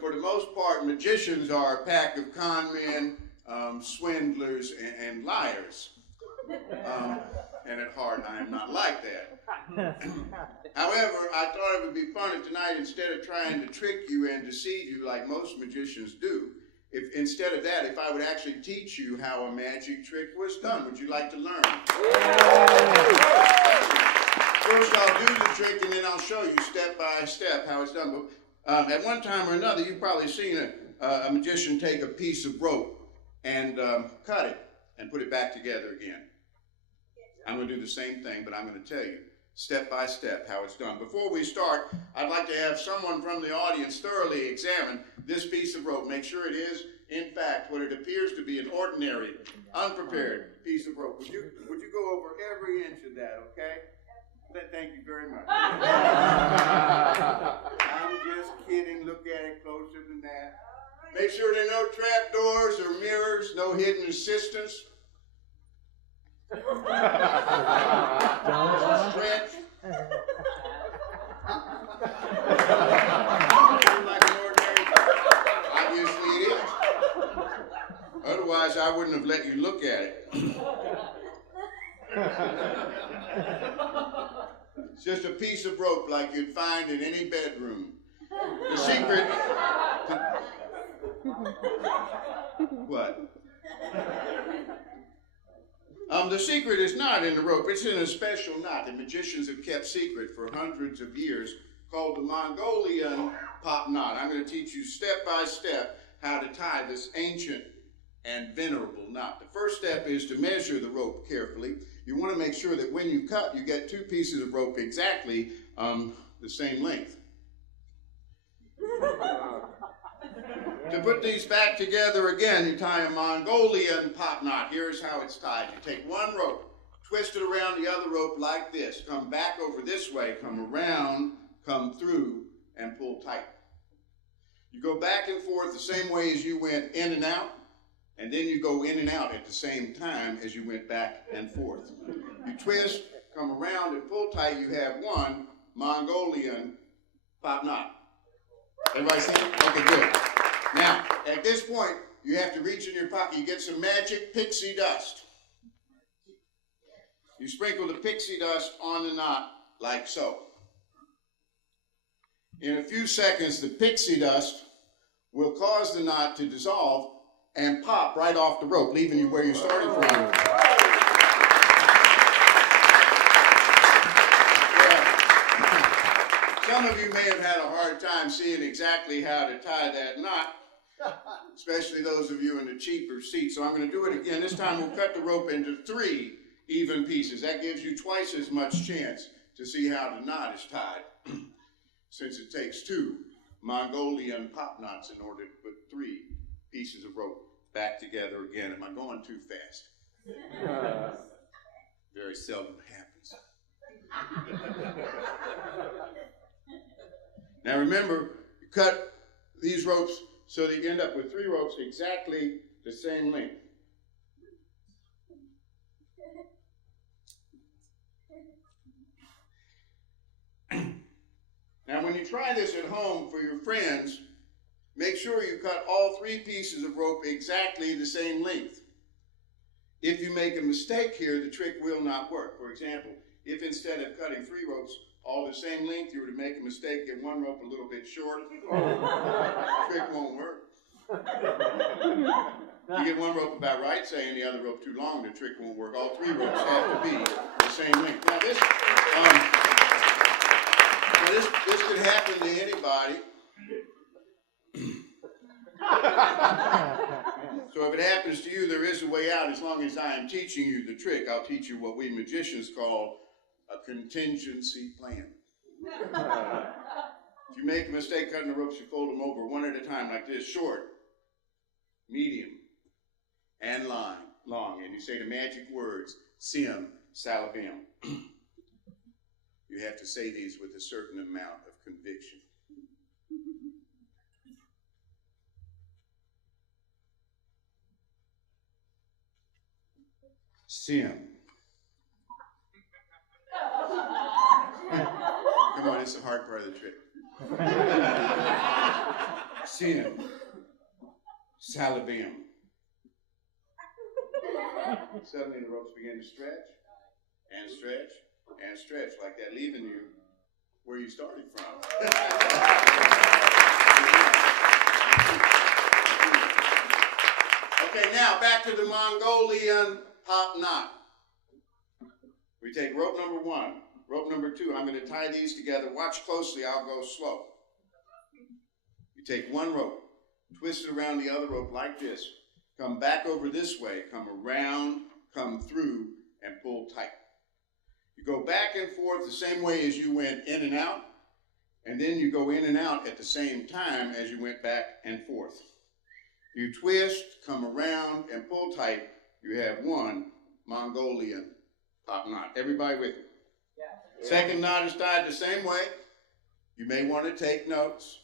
For the most part, magicians are a pack of con men, swindlers, and liars. And at heart, I am not like that. However, I thought it would be fun if tonight, instead of trying to trick you and deceive you like most magicians do, if instead of that, if I would actually teach you how a magic trick was done. Would you like to learn? First, I'll do the trick, and then I'll show you step by step how it's done. But at one time or another, you've probably seen a magician take a piece of rope and cut it and put it back together again. I'm going to do the same thing, but I'm going to tell you step by step how it's done. Before we start, I'd like to have someone from the audience thoroughly examine this piece of rope. Make sure it is, in fact, what it appears to be an ordinary, unprepared piece of rope. Would you go over every inch of that, okay? Thank you very much. I'm just kidding. Look at it closer than that. Make sure there are no trap doors or mirrors, no hidden assistants. Stretch. Like an ordinary. Obviously it is. Otherwise, I wouldn't have let you look at it. It's just a piece of rope like you'd find in any bedroom. The secret. What? The secret is not in the rope. It's in a special knot that magicians have kept secret for hundreds of years called the Mongolian pop knot. I'm going to teach you step by step how to tie this ancient and venerable knot. The first step is to measure the rope carefully. You want to make sure that when you cut, you get two pieces of rope exactly the same length. To put these back together again, you tie a Mongolian pop knot. Here's how it's tied. You take one rope, twist it around the other rope like this, come back over this way, come around, come through, and pull tight. You go back and forth the same way as you went in and out, and then you go in and out at the same time as you went back and forth. You twist, come around, and pull tight. You have one Mongolian pop knot. Everybody see it? Okay, good. Now, at this point, you have to reach in your pocket. You get some magic pixie dust. You sprinkle the pixie dust on the knot like so. In a few seconds, the pixie dust will cause the knot to dissolve and pop right off the rope, leaving you where you started from. Some of you may have had a hard time seeing exactly how to tie that knot, especially those of you in the cheaper seats. So I'm going to do it again. This time we'll cut the rope into 3 even pieces. That gives you twice as much chance to see how the knot is tied, since it takes 2 Mongolian pop knots in order to put 3 pieces of rope back together again. Am I going too fast? Very seldom happens. Now remember, you cut these ropes so that you end up with 3 ropes exactly the same length. Now when you try this at home for your friends, make sure you cut all 3 pieces of rope exactly the same length. If you make a mistake here, the trick will not work. For example, if instead of cutting 3 ropes all the same length, you were to make a mistake, get one rope a little bit short, the trick won't work. If you get one rope about right, say, and the other rope too long, the trick won't work. All 3 ropes have to be the same length. Now this could happen to anybody. So if it happens to you, there is a way out. As long as I am teaching you the trick, I'll teach you what we magicians call a contingency plan. If you make a mistake cutting the ropes, you fold them over one at a time like this: short, medium, and long. And you say the magic words, sim, salabim. You have to say these with a certain amount of conviction. Sim. Come on, it's the hard part of the trick. Sin. Salabim. Suddenly the ropes begin to stretch and stretch and stretch like that, leaving you where you started from. Okay, now back to the Mongolian pop knot. We take rope number 1, rope number 2. I'm going to tie these together. Watch closely, I'll go slow. You take one rope, twist it around the other rope like this. Come back over this way, come around, come through, and pull tight. You go back and forth the same way as you went in and out, and then you go in and out at the same time as you went back and forth. You twist, come around, and pull tight. You have one Mongolian pop knot. Everybody with me? Yeah. Second knot is tied the same way. You may want to take notes.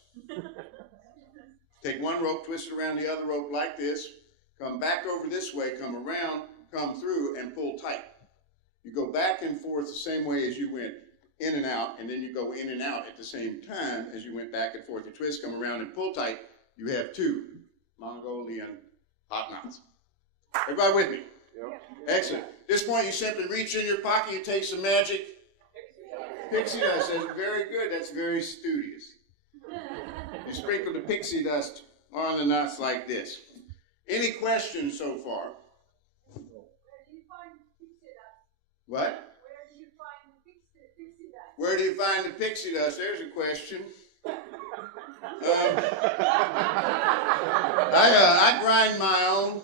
Take one rope, twist it around the other rope like this. Come back over this way, come around, come through, and pull tight. You go back and forth the same way as you went in and out, and then you go in and out at the same time as you went back and forth. You twist, come around, and pull tight. You have two Mongolian pop knots. Everybody with me? Yep. Excellent. At this point, you simply reach in your pocket, you take some magic pixie dust. That's very good. That's very studious. You sprinkle the pixie dust on the knots like this. Any questions so far? Where do you find the pixie dust? What? Where do you find the pixie dust? Where do you find the pixie dust? There's a question. I grind my own.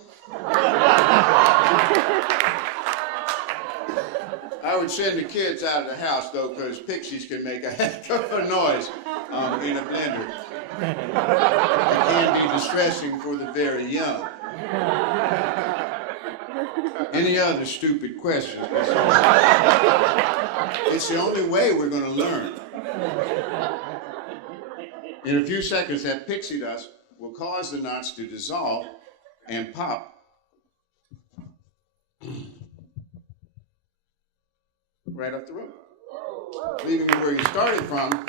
I would send the kids out of the house, though, because pixies can make a heck of a noise in a blender. It can be distressing for the very young. Any other stupid questions? It's the only way we're going to learn. In a few seconds, that pixie dust will cause the knots to dissolve and pop right up the rope, leaving you where you started from.